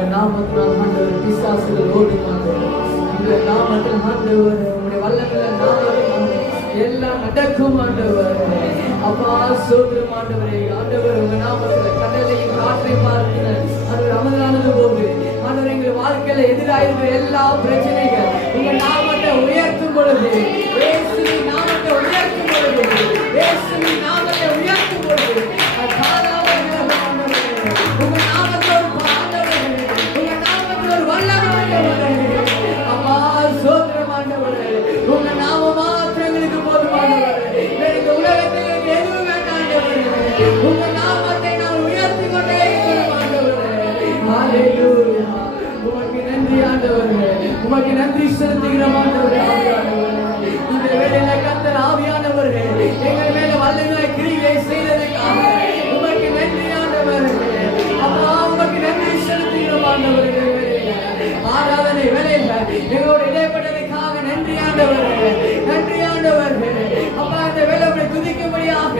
உங்க நாமத்தினால் ஆண்டவர் பிசாசுகள் ஓடும் ஆண்டவர். உங்க நாமத்தில் ஆண்டவர் உங்களுடைய வல்லமையில நாமத்தில் எல்லாம் நடக்கும் ஆண்டவர். அப்பா சோதரம் ஆண்டவரே, ஆண்டவர் உங்க நாமத்துல கடலையும் காற்றை பார்க்கிற ஆண்டவர் அமர்ந்தானது போது ஆண்டவர் எங்கள் வாழ்க்கையில எதிராயிருக்கிற எல்லா பிரச்சனைகள் உங்க நாமத்தை உயர்த்தும் பொழுது, இயேசுவின் நாமத்தை உயர்த்தும் பொழுது, இயேசுவின் நாமத்தை உயர்த்தும் பொழுது உங்க நாமத்தை ஒரு பாண்டவரே, உங்க நாமத்தை ஒரு வல்லமை ஆண்டவரே. அப்பா சோதரம் ஆண்டவரே, உங்க நாம மாத்திரம் எங்களுக்கு போதுமானவரே. இந்த உலகத்தில் எதுவும் வேண்டாம் ஆண்டவரே. உங்க நாமத்தை நான் உயர்த்தி கொண்டே இருக்கிறோம் ஆண்டவரே. ஹல்லேலூயா. உமக்கு நன்றி ஆண்டவரே, உமக்கு நன்றி செலுத்துகிறோம் ஆண்டவரே. இந்த வேளையில கர்த்தர் ஆவியானவரே எங்கள் மேல வல்லமை கிரியை செய்ததற்காக உமக்கு நன்றி ஆண்டவரே. அப்பா உமக்கு நன்றி செலுத்துகிறோம் ஆண்டவரே. ஆராதனை வேளையில எங்களோட இடைப்பட்டதற்காக நன்றி ஆண்டவரே, நன்றி ஆண்டவரே. அப்பா இந்த வேலை உங்களை துதிக்கும்படியாக,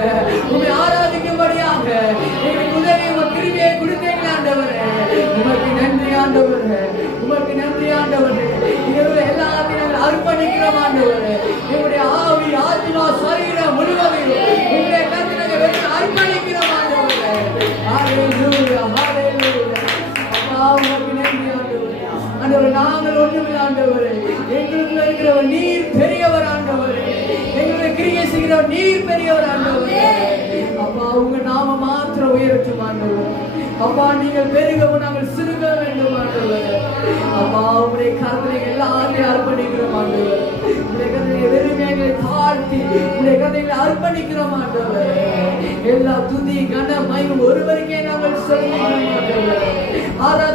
உங்களை ஆராதிக்கும்படியாக எங்களுக்கு உதவி உங்கள் கிருபையை கொடுத்தீங்க ஆண்டவரே. உமக்கு நன்றி ஆண்டவரே, உமக்கு நன்றி ஆண்டவரே. எங்களுடைய எல்லாத்தையும் நாங்கள் அர்ப்பணிக்கிறோம் ஆண்டவரே. எங்களுடைய ஆவி ஆத்மா சரீரம் முழுவதையும் உங்களுடைய கருத்து நாங்கள் வெற்றி அர்ப்பணிக்கிறோம் ஆண்டவரே. ஹல்லேலூயா, ஹல்லேலூயா. அப்பா உமக்கு நன்றி ஆண்டவரே. ஆண்டவரே நாங்கள் ஒன்றுமில்லை ஆண்டவரே. எங்களுக்குள்ள இருக்கிறவர் நீர் பெரியவர் ஆண்டவரே. எங்களுடைய கிரியை செய்கிறவர் நீர் பெரியவர் ஆண்டவரே. அப்பா உங்க நாம மாத்திரம் உயரட்டும் ஆண்டவரே. அப்பா நீங்கள் பெருகவும் நாங்கள் சிறுக வேண்டும் ஆண்டவரே. அப்பா உங்களுடைய கருத்தை எல்லாத்தையும் அர்ப்பணிக்கிறோம் ஆண்டவரே. உங்களுடைய கருத்தை வெறுமையை தாழ்த்தி உங்களுடைய கதைகளை அர்ப்பணிக்கிறோம் ஆண்டவரே. எல்லா துதி கன மகிமை ஒருவருக்கே நாங்கள் சொல்லுகிறோம் ஆண்டவரே. ஆராதனை